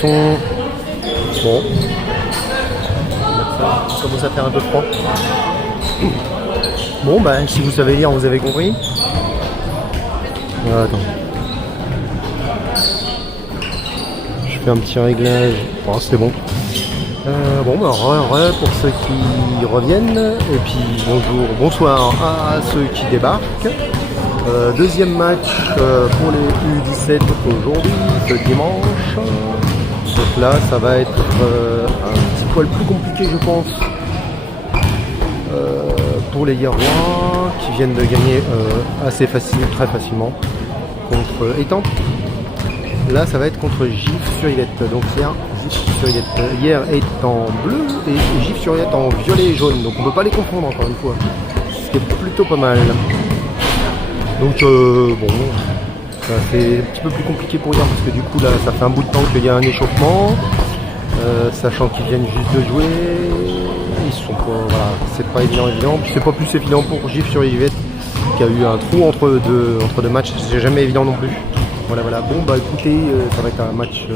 sont... Bon. Ça commence à faire un peu froid. Bon, bah, si vous savez lire, vous avez compris. Attends. Je fais un petit réglage. Oh, c'est bon. Bon, bah, pour ceux qui reviennent. Et puis, bonsoir à ceux qui débarquent. Deuxième match pour les U17 aujourd'hui, ce dimanche. Donc là, ça va être un petit poil plus compliqué, je pense, pour les Hierrois qui viennent de gagner assez très facilement contre Étampes. Là, ça va être contre Gif-sur-Yvette. Donc hier est en bleu et Gif-sur-Yvette en violet et jaune. Donc on ne peut pas les confondre encore une fois. Ce qui est plutôt pas mal. Donc bon, c'est un petit peu plus compliqué pour hier parce que du coup là ça fait un bout de temps qu'il y a un échauffement, sachant qu'ils viennent juste de jouer, ils sont pas, voilà, c'est pas évident, puis c'est pas plus évident pour Gif-sur-Yvette qui a eu un trou entre deux matchs, c'est jamais évident non plus. Voilà, bon bah écoutez, ça va être un match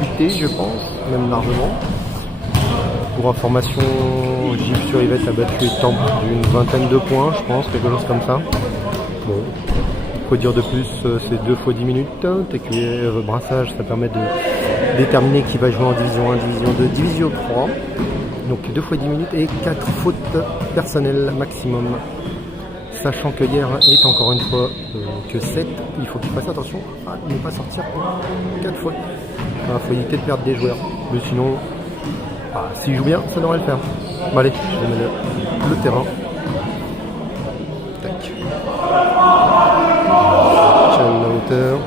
disputé je pense, même largement. Pour information, Gif-sur-Yvette a battu Étampes d'une vingtaine de points je pense, quelque chose comme ça. Bon, faut dire de plus, c'est 2 fois 10 minutes, TQR brassage, ça permet de déterminer qui va jouer en division 1, division 2, division 3. Donc 2 fois 10 minutes et 4 fautes personnelles maximum. Sachant que hier est encore une fois que 7, il faut qu'il fasse attention à ne pas sortir 4 fois. Il faut éviter de perdre des joueurs, mais sinon, s'il joue bien, ça devrait le faire. Bon, allez, je vais mettre le terrain. Tac. Tiens la hauteur.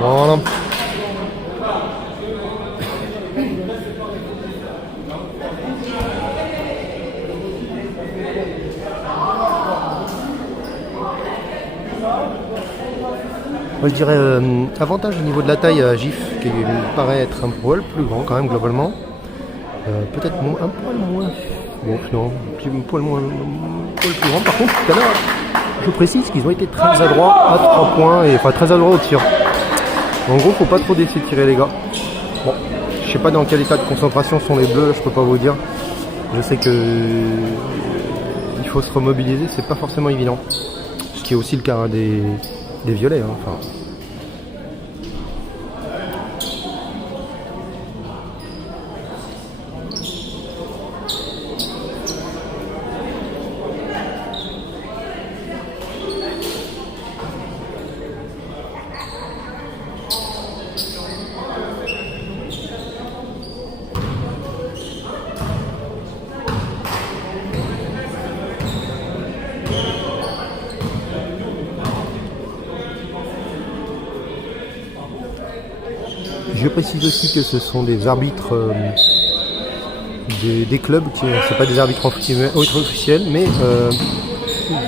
Voilà. Moi, je dirais avantage au niveau de la taille à Gif, qui me paraît être un poil plus grand quand même globalement. Peut-être un poil moins. Bon, non, un poil plus grand. Par contre, tout à l'heure, je précise qu'ils ont été très adroits à 3 points et très adroits au tir. En gros, faut pas trop laisser tirer les gars. Bon, je sais pas dans quel état de concentration sont les bleus, je peux pas vous dire. Je sais que il faut se remobiliser, c'est pas forcément évident. Ce qui est aussi le cas des violets. Enfin. Je précise aussi que ce sont des arbitres des clubs, c'est pas des arbitres officiels, mais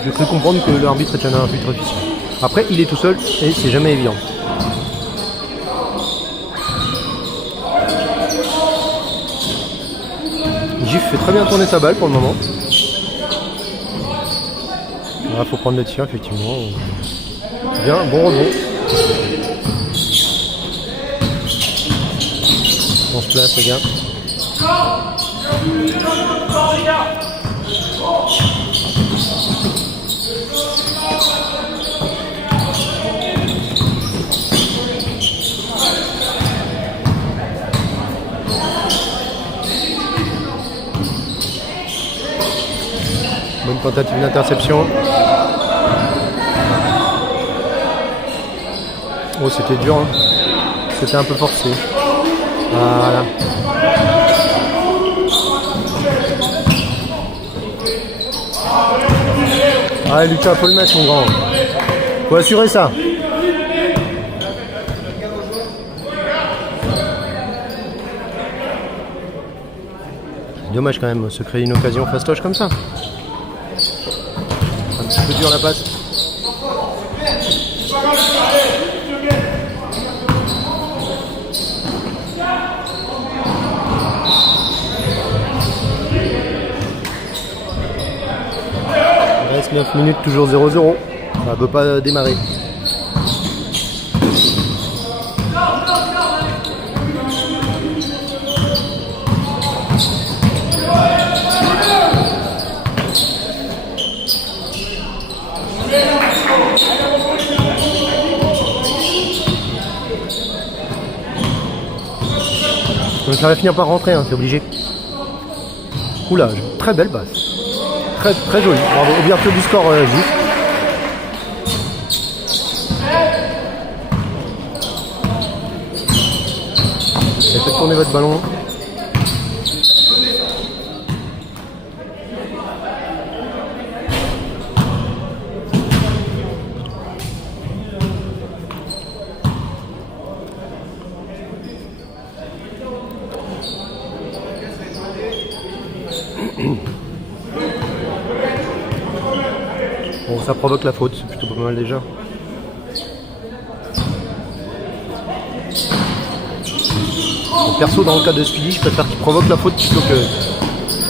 je peux comprendre que l'arbitre est un arbitre officiel. Après, il est tout seul et c'est jamais évident. Gif fait très bien tourner sa balle pour le moment. Il faut prendre le tir, effectivement. Bien, bon rebond. On se place les gars. Bonne tentative d'interception. Oh, c'était dur, hein. C'était un peu forcé. Voilà. Ah Lucas, faut le mettre mon grand. Faut assurer ça. Dommage quand même, se créer une occasion fastoche comme ça. Un petit peu dur la passe. Il reste 9 minutes, toujours 0-0. Ça ne peut pas démarrer. Donc ça va finir par rentrer, hein, c'est obligé. Oula, très belle passe. Très, très jolie. Bravo. Ouverture du score juste. Et faites tourner votre ballon. Bon, ça provoque la faute, c'est plutôt pas mal déjà. Bon, perso, dans le cas de Speedy, je préfère qu'il provoque la faute plutôt que...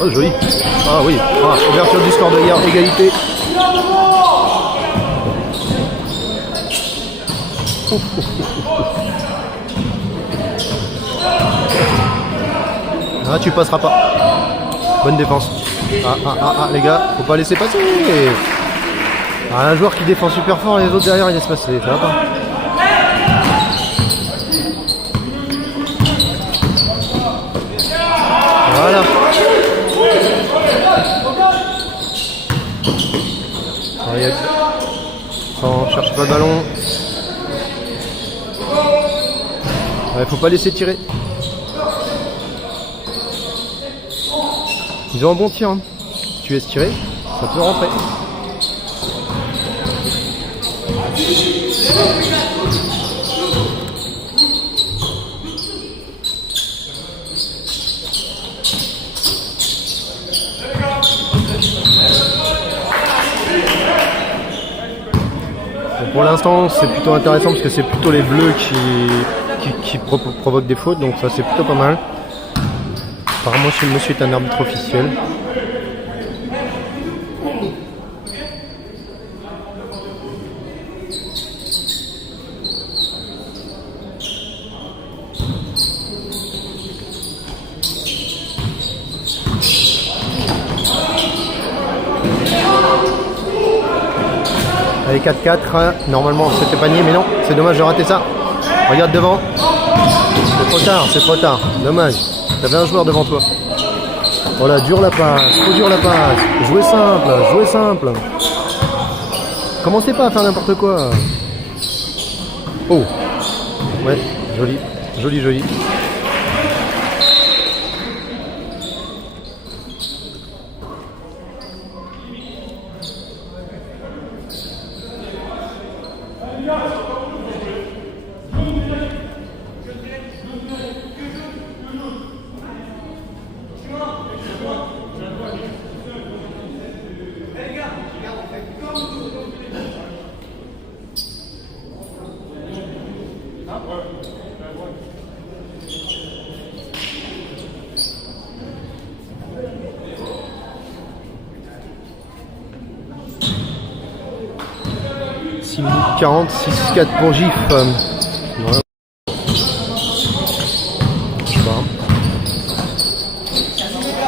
Oh, joli. Ah oui, ouverture du score de hier, égalité. Ah, tu passeras pas. Bonne défense. Les gars, faut pas laisser passer. Un joueur qui défend super fort et les autres derrière ils laissent passer, ça va pas. Voilà. Attends, cherche pas le ballon. Ouais, faut pas laisser tirer. Ils ont un bon tir. Hein. Si tu laisses tirer, ça peut rentrer. Bon, pour l'instant, c'est plutôt intéressant parce que c'est plutôt les bleus qui provoquent des fautes, donc ça c'est plutôt pas mal. Apparemment, ce monsieur est un arbitre officiel. Allez, 4-4, normalement c'était panier, mais non, c'est dommage de rater ça. Regarde devant. C'est trop tard, dommage. T'avais un joueur devant toi. Voilà, dur la passe, trop dur la passe. Jouez simple. Commencez pas à faire n'importe quoi. Oh, ouais, joli. 6 minutes 40, 6-4 pour GIF. Ouais. Je sais pas.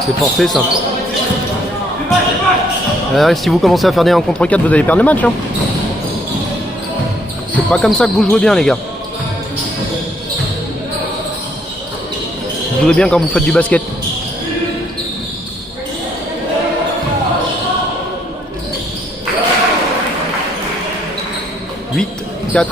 C'est forfait ça. Si vous commencez à faire des 1 contre 4, vous allez perdre le match. Hein. C'est pas comme ça que vous jouez bien, les gars. Vous jouez bien quand vous faites du basket. « 8-4 ».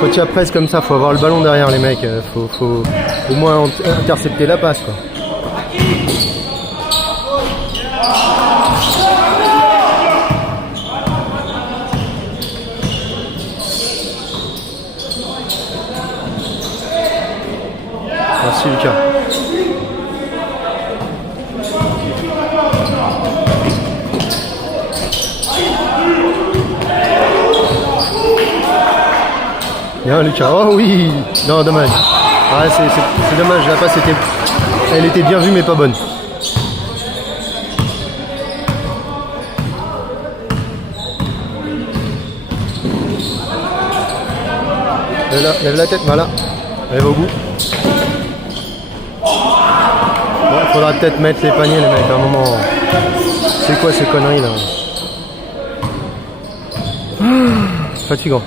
Quand il y a presse comme ça, faut avoir le ballon derrière les mecs. Faut au moins intercepter la passe, quoi. Merci Lucas. Bien Lucas. Oh oui. Non, dommage. Ah, c'est dommage. La passe elle était bien vue mais pas bonne. Lève la tête, voilà. Elle va au bout. Bon, faudra peut-être mettre les paniers les mecs à un moment. C'est quoi ces conneries là? Fatigant.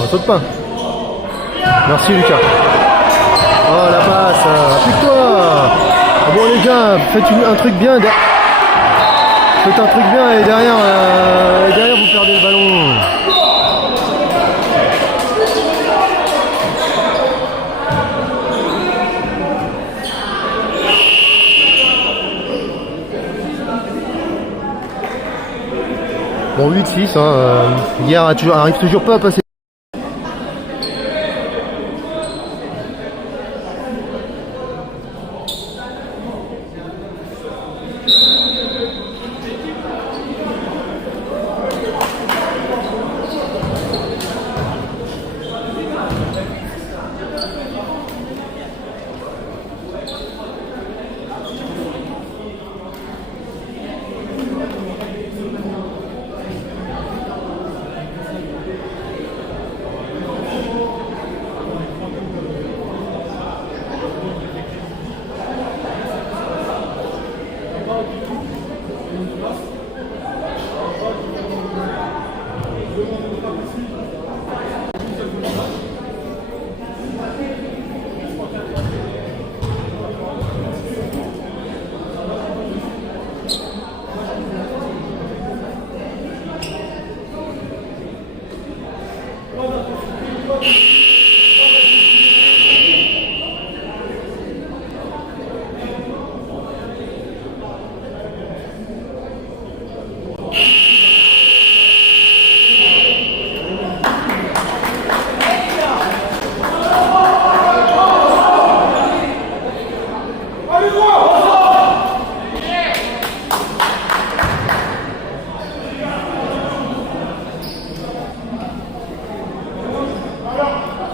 On saute pas. Merci Lucas. Oh la passe, applique-toi. Oh, bon les gars, faites un truc bien. Faites un truc bien et derrière vous perdez le ballon. Bon 8-6, hein, hier arrive toujours pas à passer.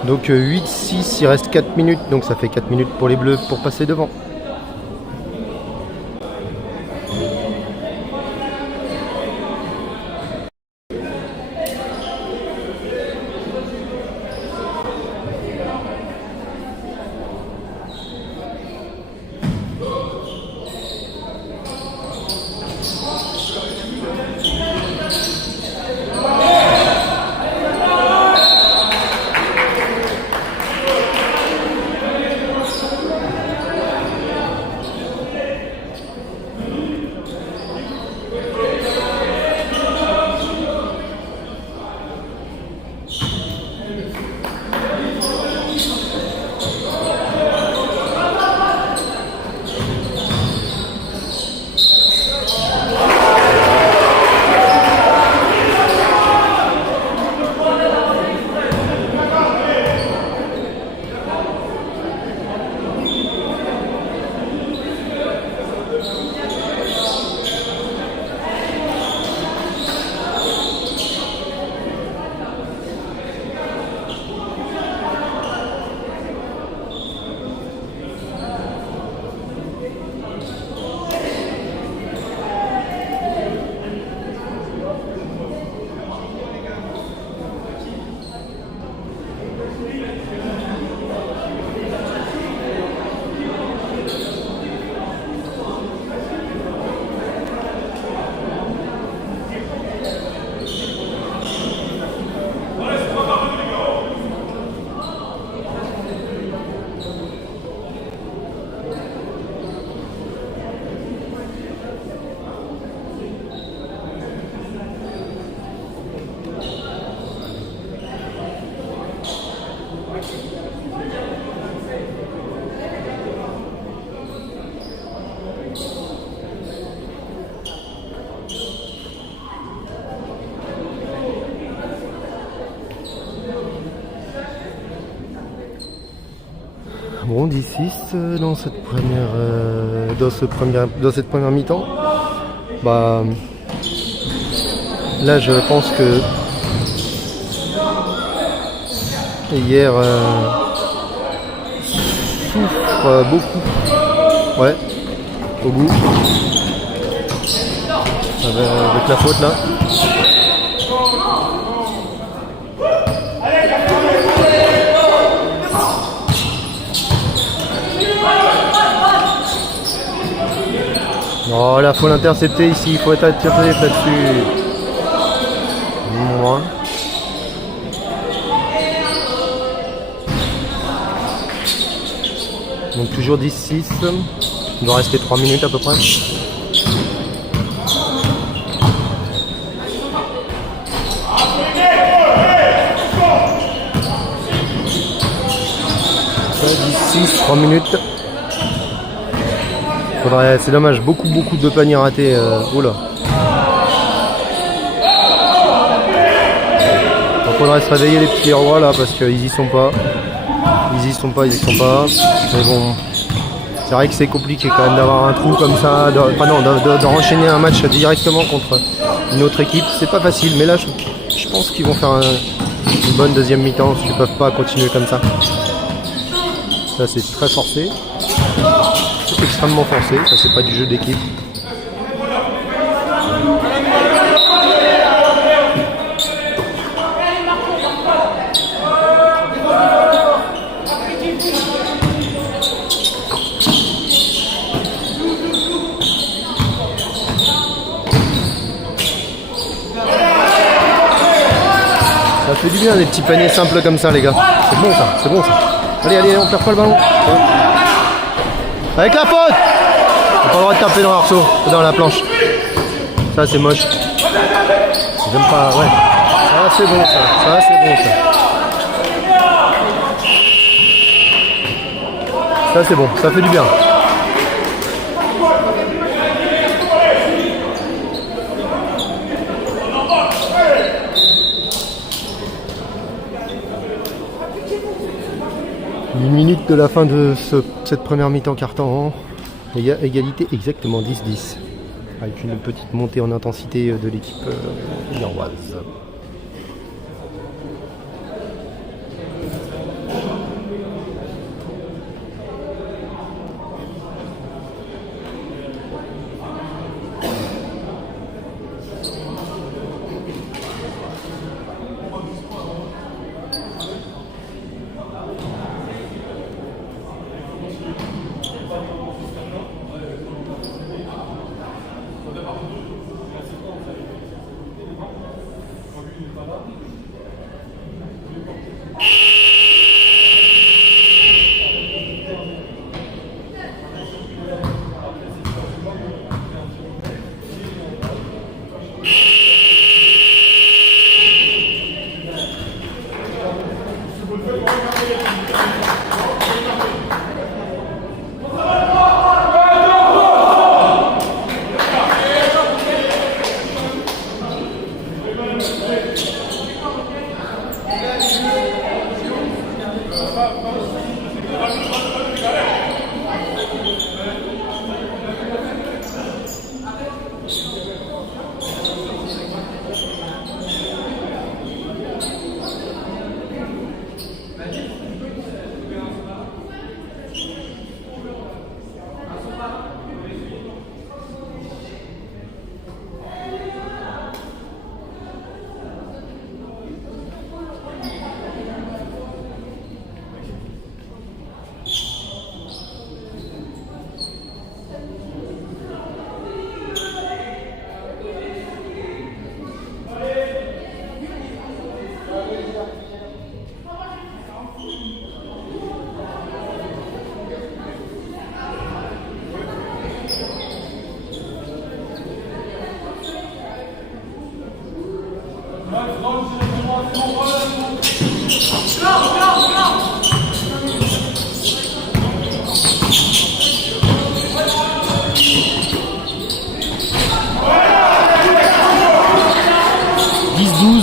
Donc 8-6, il reste 4 minutes, donc ça fait 4 minutes pour les Bleus pour passer devant. Bon, 10-6 dans cette première mi-temps. Bah, là, je pense que hier souffre beaucoup. Ouais, au bout. Avec la faute là. Oh, là, faut l'intercepter ici, il faut être attentif là-dessus. Moi. Donc toujours 10-6. Il doit rester 3 minutes à peu près. 3 minutes. C'est dommage, beaucoup de paniers ratés. Oula. Donc il faudrait se réveiller les petits rois là parce qu'ils y sont pas. Ils y sont pas. Mais bon, c'est vrai que c'est compliqué quand même d'avoir un trou comme ça, de renchaîner un match directement contre une autre équipe. C'est pas facile, mais là je pense qu'ils vont faire une bonne deuxième mi-temps. Ils ne peuvent pas continuer comme ça. Ça c'est très forcé. C'est extrêmement forcé, ça c'est pas du jeu d'équipe. Ça fait du bien des petits paniers simples comme ça les gars. C'est bon ça. Allez, on perd pas le ballon. Avec la faute! On n'a pas le droit de taper dans l'arceau, dans la planche. Ça c'est moche. J'aime pas, ouais. Ça c'est bon ça. Ça c'est bon, ça fait du bien. Une minute de la fin de cette première mi-temps carton. Il y a égalité exactement 10-10. Avec une petite montée en intensité de l'équipe niorroise.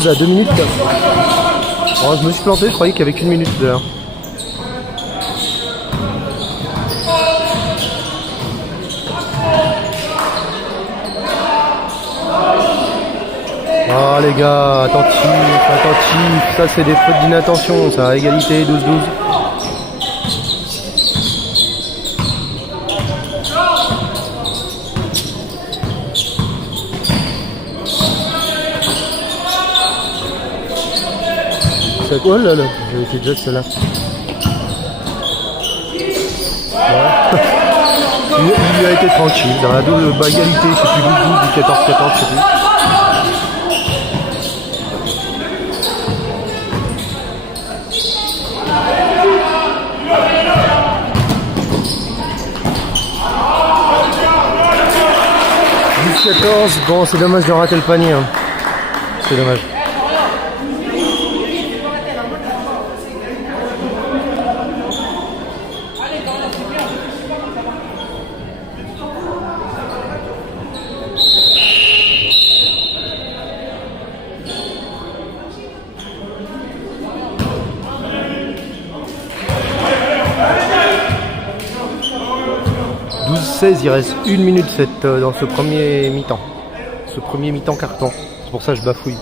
À 2 minutes. Oh, je me suis planté, je croyais qu'il y avait qu'une minute de l'heure. Ah les gars, attentif, ça c'est des fautes d'inattention, ça, égalité 12-12. Oh là là, j'ai déjà celle-là. Ouais. Il lui a été tranquille, dans la double égalité, c'est plus 12-12 ou 14-14, c'est plus. Bon, c'est dommage de rater le panier. Hein. C'est dommage. Il reste 1 minute 7 dans ce premier mi-temps. Ce premier mi-temps carton. C'est pour ça que je bafouille.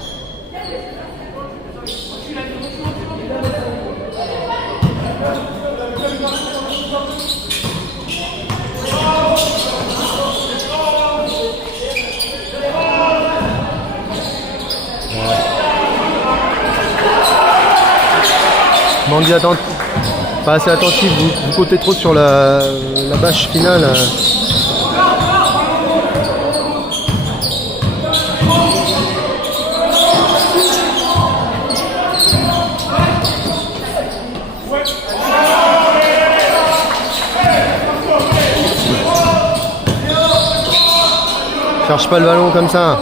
Mandy attentif. Pas assez attentif, vous comptez trop sur la bâche finale. Cherche pas le ballon comme ça.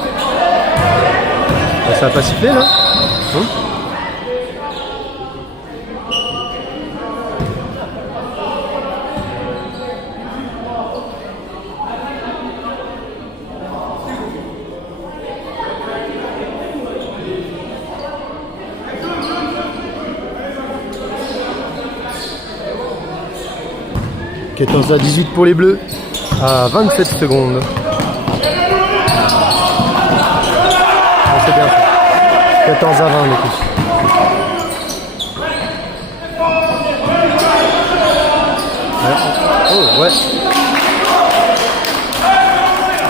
Ça va pas siffler là. « 14-18 pour les Bleus, à 27 secondes. C'est bien fait. 14-20 les coups. Oh ouais.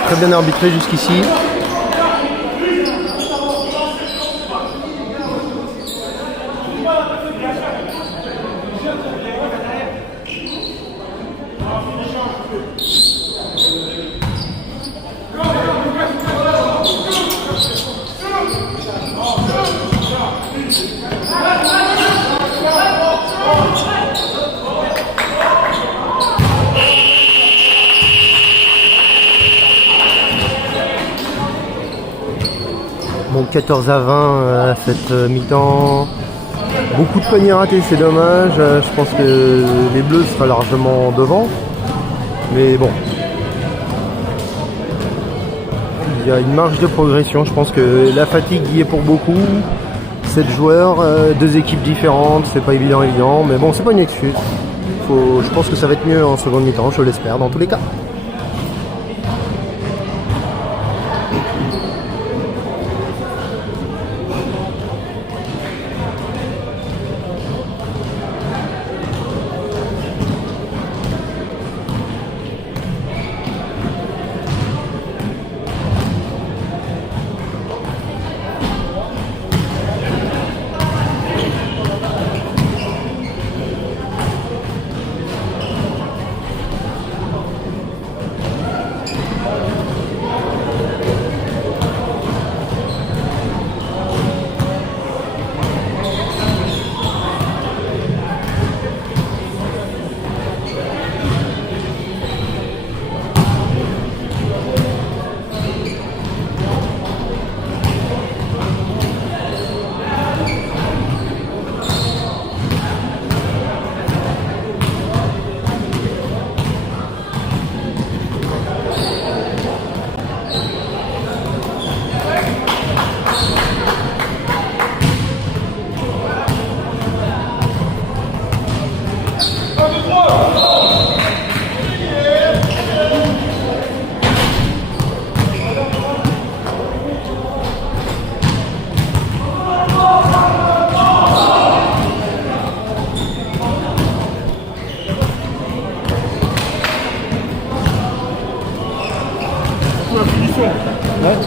Très bien arbitré jusqu'ici. Bon, 14-20 cette mi-temps. Beaucoup de paniers ratés, c'est dommage. Je pense que les Bleus seraient largement devant. Mais bon. Il y a une marge de progression. Je pense que la fatigue y est pour beaucoup. 7 joueurs, 2 équipes différentes, c'est pas évident. Mais bon, c'est pas une excuse. Je pense que ça va être mieux en seconde mi-temps, je l'espère, dans tous les cas. Ouais.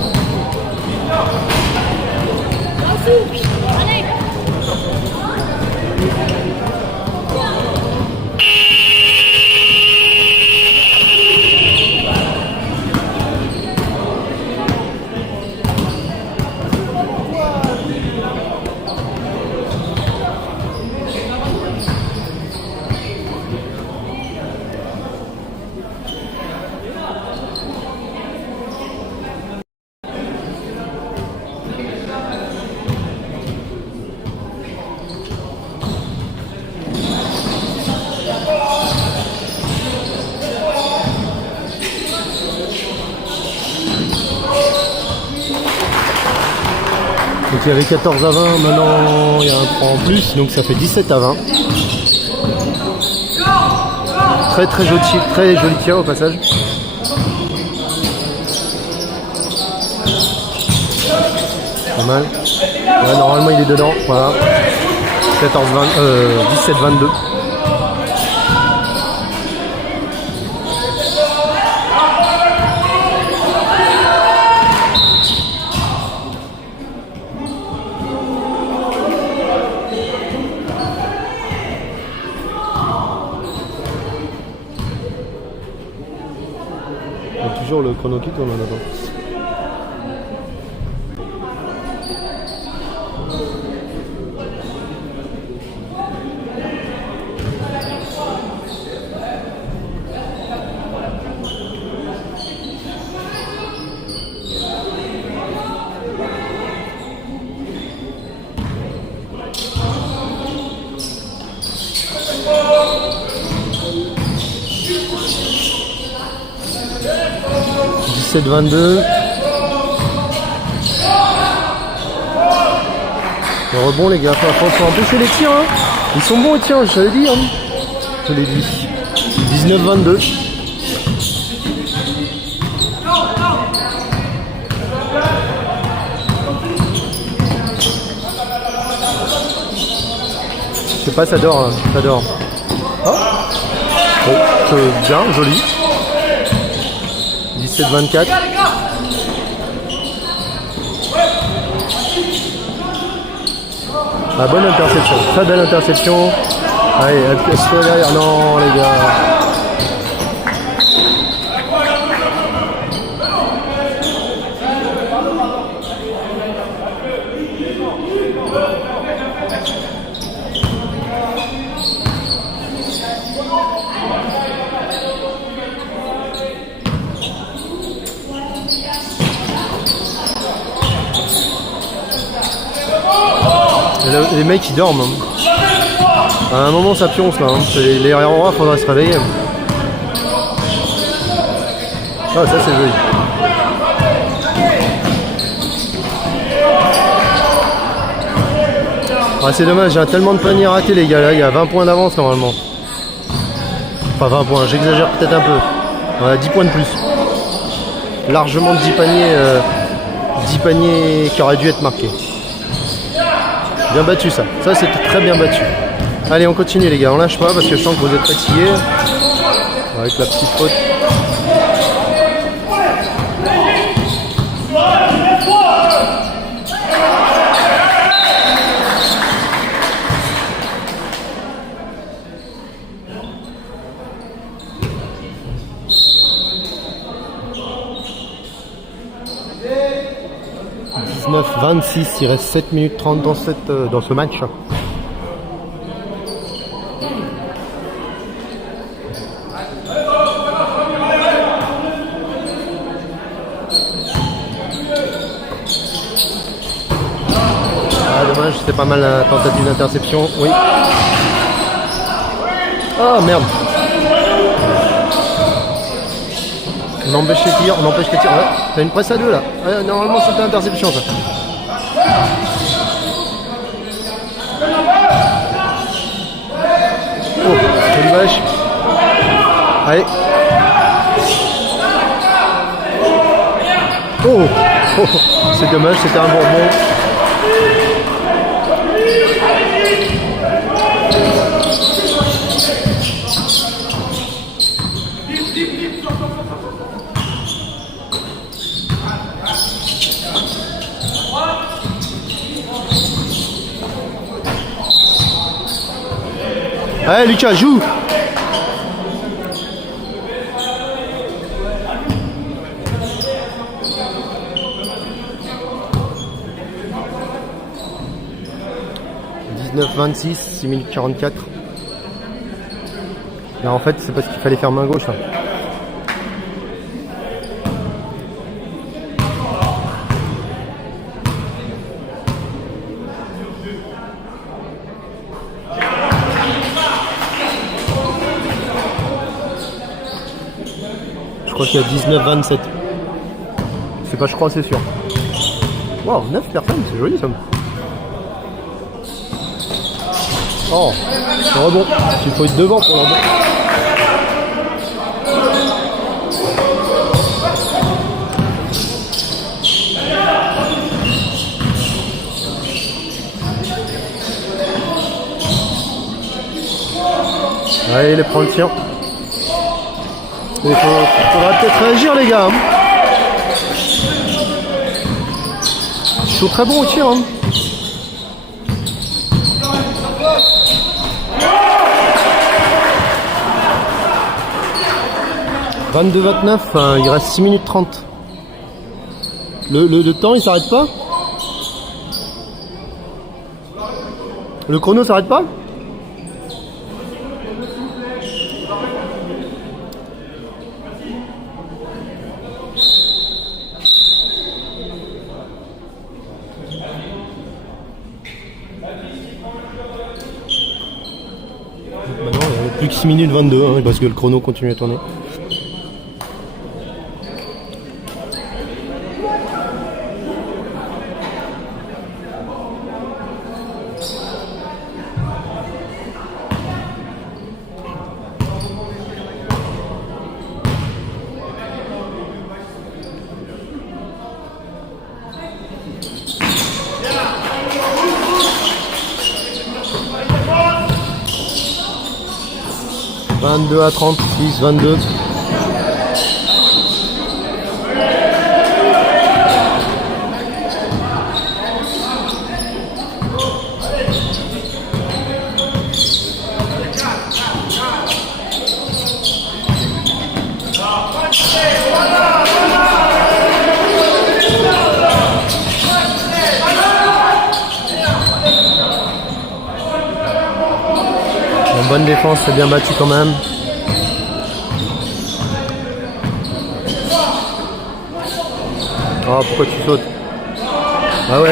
Donc il y avait 14 à 20, maintenant il y a un point en plus, donc ça fait 17 à 20. Très joli tir au passage. Pas mal. Ouais, normalement il est dedans, voilà. 17-22. Toujours le chrono qui tourne en avant. « 17-22. Le rebond les gars, faut empêcher les tirs hein. Ils sont bons les tirs, je te l'ai dit hein. Je l'ai dit. 19-22. Je sais pas, ça dort, hein. Ça dort. Oh, oh bien, joli. 17-24. Ah, bonne interception, très belle interception. Allez, est-ce derrière? Non les gars. Les mecs ils dorment. À un moment ça pionce là. Les rois faudrait se réveiller. Ah ça c'est joli. Ah, c'est dommage, j'ai tellement de paniers ratés les gars. Là il y a 20 points d'avance normalement. Enfin 20 points, j'exagère peut-être un peu. Voilà, 10 points de plus. Largement 10 paniers qui auraient dû être marqués. Bien battu ça, c'était très bien battu. Allez on continue les gars, on lâche pas parce que je sens que vous êtes fatigués. Avec la petite faute. « 19-26, il reste 7 minutes 30 dans ce match. Ah dommage, c'était pas mal la tentative d'interception, oui. Ah merde. On empêche les tirs, Ouais, t'as une presse à deux là. Ouais, normalement c'était interception ça. Oh, c'est une vache. Allez. Oh, oh, c'est dommage, c'était un bourbon. Allez Lucas, joue. « 19-26, 6 minutes 44. » Là en fait c'est parce qu'il fallait faire main gauche. Hein. Je crois qu'il y a 19-27. C'est pas je crois, c'est sûr. Wow, 9 personnes, c'est joli ça. Oh, c'est rebond. Il faut être devant pour le rebond. Allez, il prend le tir. Il faudra peut-être réagir les gars. Hein. Je suis très bon au tir. Hein. « 22-29, il reste 6 minutes 30. Le temps il s'arrête pas? Le chrono s'arrête pas? Bah non, il n'y a plus que 6 minutes 22 hein, parce que le chrono continue à tourner. « 22 à 36, 22. » Bonne défense, c'est bien battu quand même. Oh, pourquoi tu sautes? Ah ouais.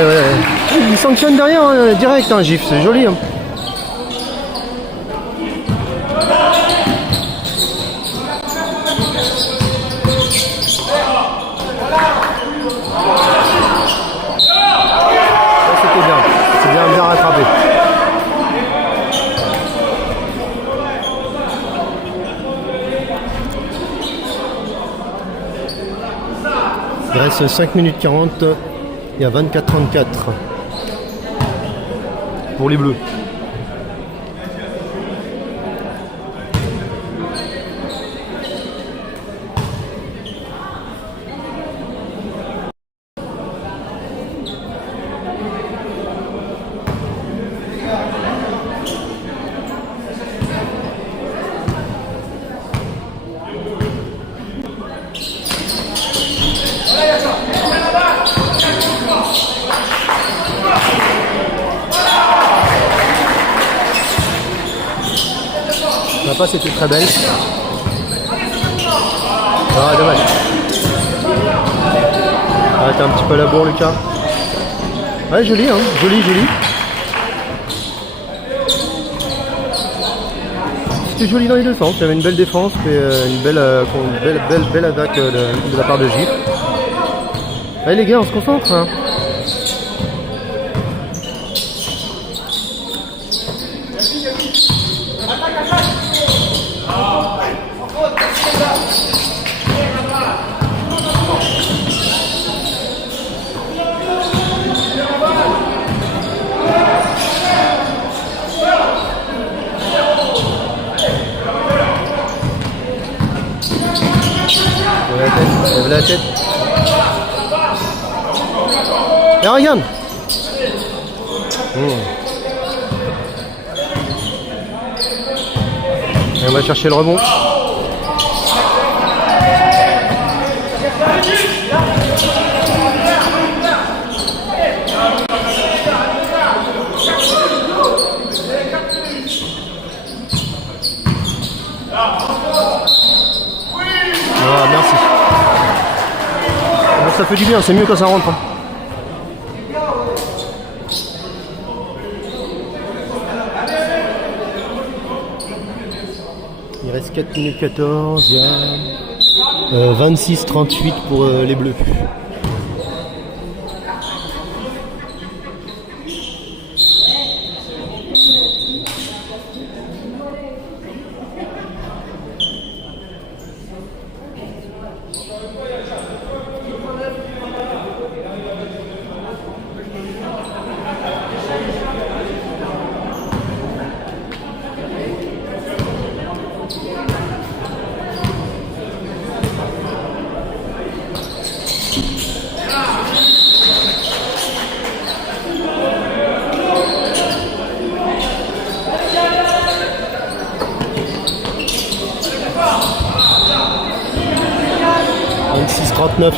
Il sanctionne derrière, hein, direct, hein, gif, c'est joli. Hein. C'était bien, c'est bien rattrapé. Il reste 5 minutes 40 et à 24-34 pour les Bleus. La passe était très belle. Ah, dommage. Ah, t'es un petit peu à la bourre, Lucas. Ouais, joli, hein. Joli. C'était joli dans les deux sens. Il y avait une belle défense et une belle attaque de la part de Gif. Allez les gars, on se concentre. Hein. Lève la tête. Et regarde. Et on va chercher le rebond. Ah, merci. Ça fait du bien, c'est mieux quand ça rentre. Hein. Il reste 4 minutes 14, il y a 26-38 pour les Bleus.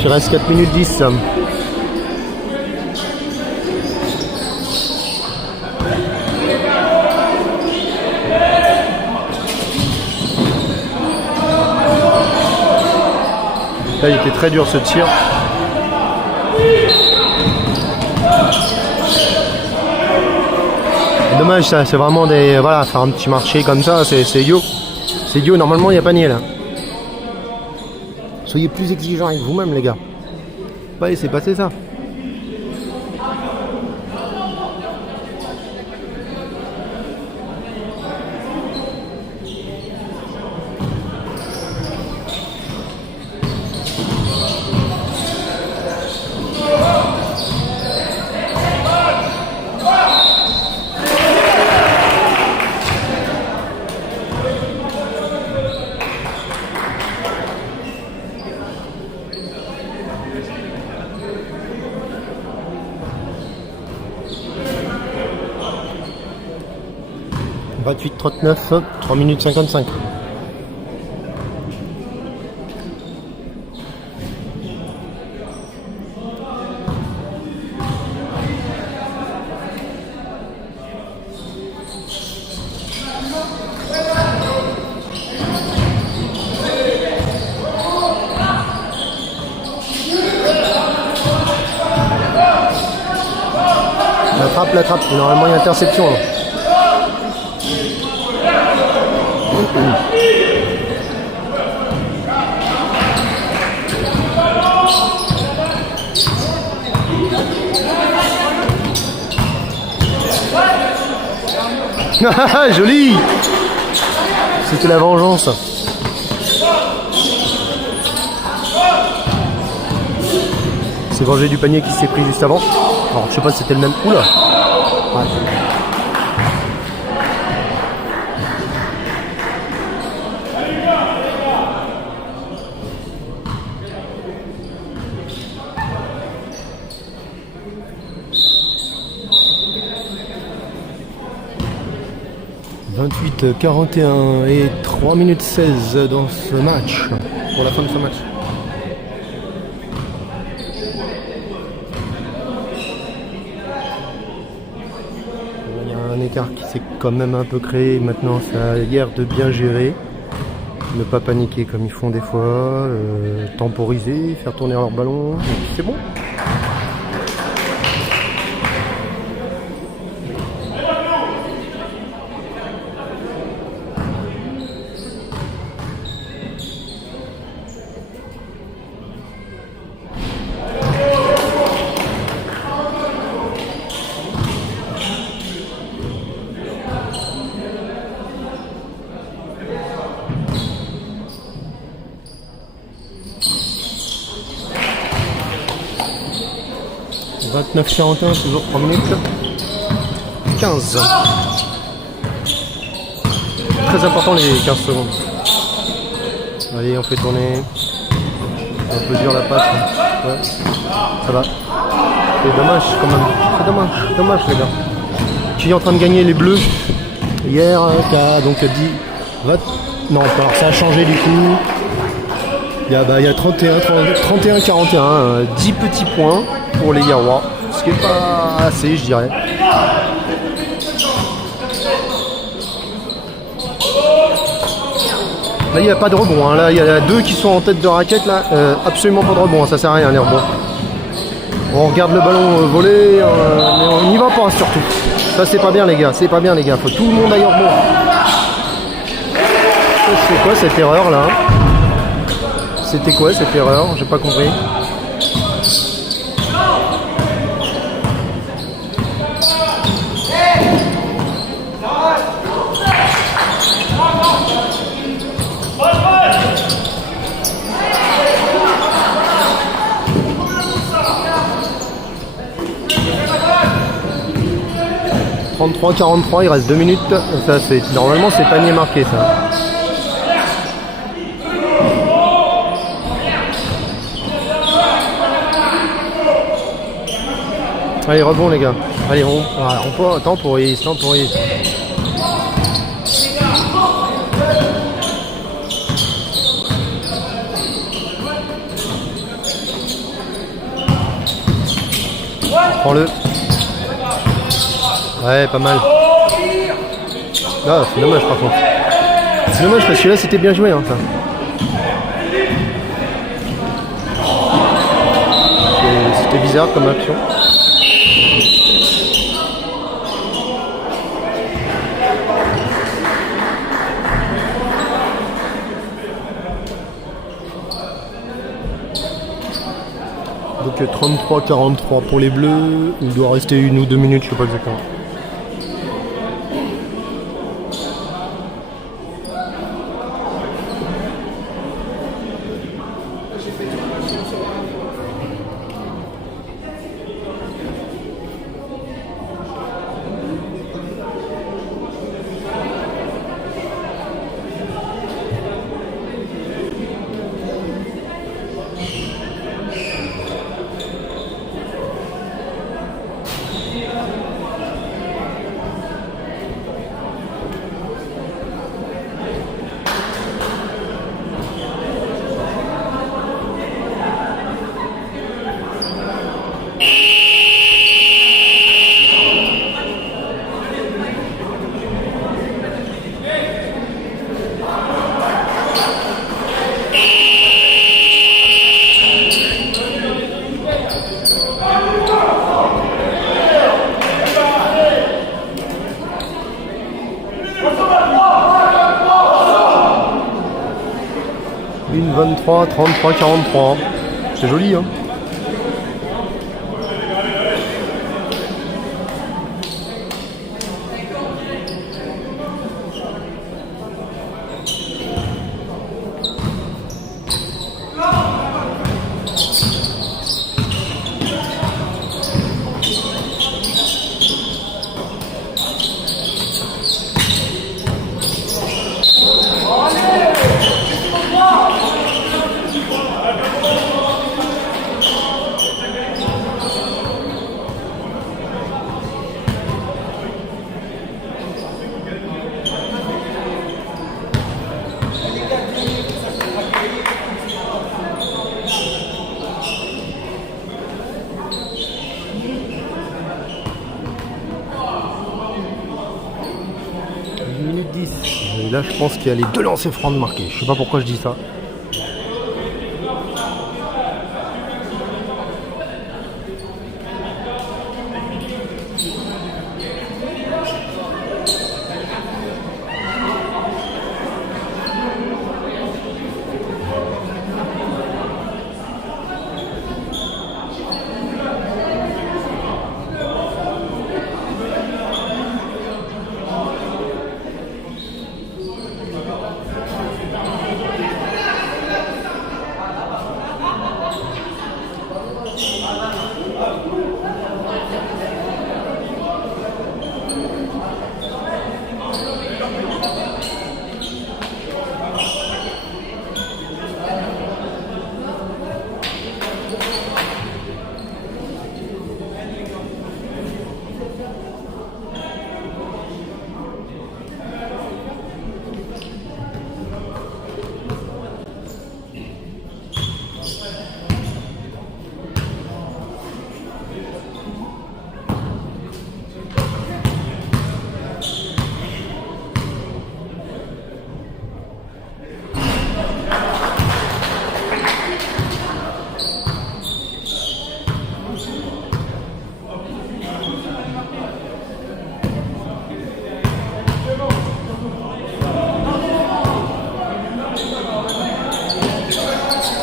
Il reste 4 minutes 10. Là, il était très dur ce tir. Dommage, ça, c'est vraiment des. Voilà, faire un petit marché comme ça, c'est idiot. C'est idiot, normalement, il n'y a pas nier là. Soyez plus exigeants avec vous-même, les gars. Pas laisser passer ça. « 28-39, 3 minutes 55. La trappe, normalement il y a interception là. Joli. C'était la vengeance. C'est vengé du panier qui s'est pris juste avant. Alors je sais pas si c'était le même. Oula. Ouais. « 28-41 et 3 minutes 16 dans ce match, pour la fin de ce match. Il y a un écart qui s'est quand même un peu créé, maintenant ça a l'air de bien gérer. Ne pas paniquer comme ils font des fois, temporiser, faire tourner leur ballon, c'est bon. « 29-41, toujours 3 minutes 15. Très important les 15 secondes. Allez, on fait tourner. Un peu dur la passe. Ouais. Ça va. C'est dommage quand même. C'est dommage les gars. Qui est en train de gagner les Bleus hier, qui a donc dit Non, alors ça a changé du coup. Il y a 31-41, 10 petits points pour les Yarois, ce qui n'est pas assez, je dirais. Là, il n'y a pas de rebond. Hein. Là, il y a deux qui sont en tête de raquette. Là, absolument pas de rebond. Hein. Ça sert à rien les rebonds. On regarde le ballon voler, mais on n'y va pas surtout. Ça, c'est pas bien, les gars. C'est pas bien, les gars. Faut tout le monde aille au rebond. C'est quoi cette erreur là? C'était quoi cette erreur? J'ai pas compris. « 33-43, il reste 2 minutes. Ça, normalement, c'est panier marqué, ça. Allez, rebond, les gars. Allez, on temporise. Prends-le. Ouais, pas mal. Ah, c'est dommage par contre. C'est dommage parce que là c'était bien joué. Hein, ça. C'était bizarre comme action. Donc 33-43 pour les bleus. Il doit rester 1 ou 2 minutes, je sais pas exactement. Une 23, 33, 43. C'est joli, hein. Et là, je pense qu'il y a les 2 lancers francs de marquer. Je sais pas pourquoi je dis ça.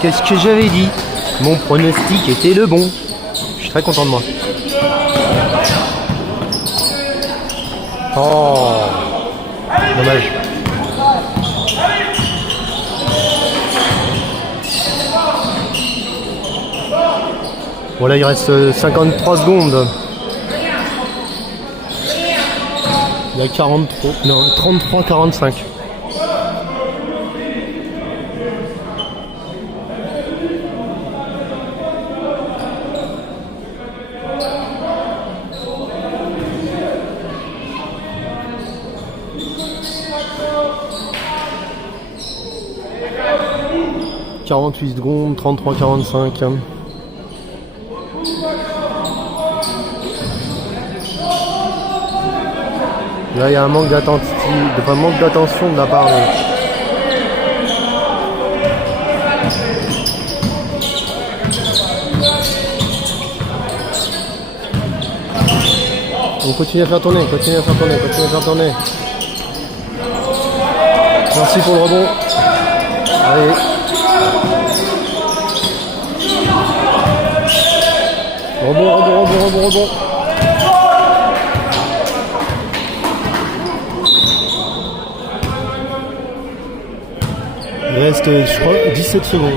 Qu'est-ce que j'avais dit? Mon pronostic était le bon. Je suis très content de moi. Oh, dommage. Voilà, il reste 53 secondes. Il y a 43, non, 33-45. « 48 secondes, 33-45. » Là, il y a un manque d'attention de la part de... On continue à faire tourner, Merci pour le rebond. Allez. Rebond. Il reste, je crois, 17 secondes.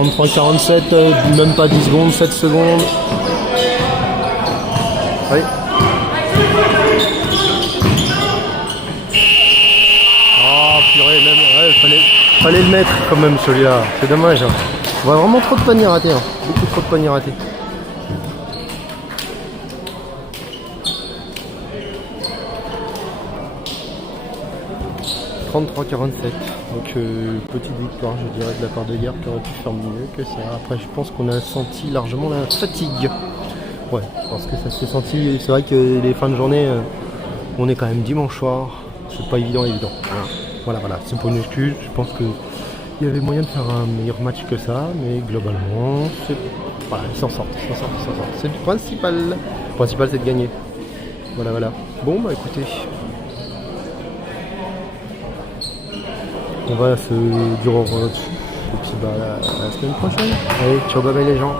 « 33-47, même pas 10 secondes, 7 secondes. » Oui. Purée, même, ouais, fallait le mettre quand même celui-là, c'est dommage. On voit vraiment trop de paniers ratés, beaucoup trop de paniers ratés. « 33-47, donc petite victoire je dirais de la part de hier qui aurait pu faire mieux que ça. Après je pense qu'on a senti largement la fatigue. Ouais, je pense que ça s'est senti, c'est vrai que les fins de journée, on est quand même dimanche soir, c'est pas évident. Voilà, c'est pas une excuse, je pense qu'il y avait moyen de faire un meilleur match que ça, mais globalement, voilà, ils s'en sortent. C'est le principal. Le principal, c'est de gagner. Voilà. Bon, bah écoutez, on va se dire au revoir dessus, et puis bah à la semaine prochaine. Allez, ciao, bye bye les gens.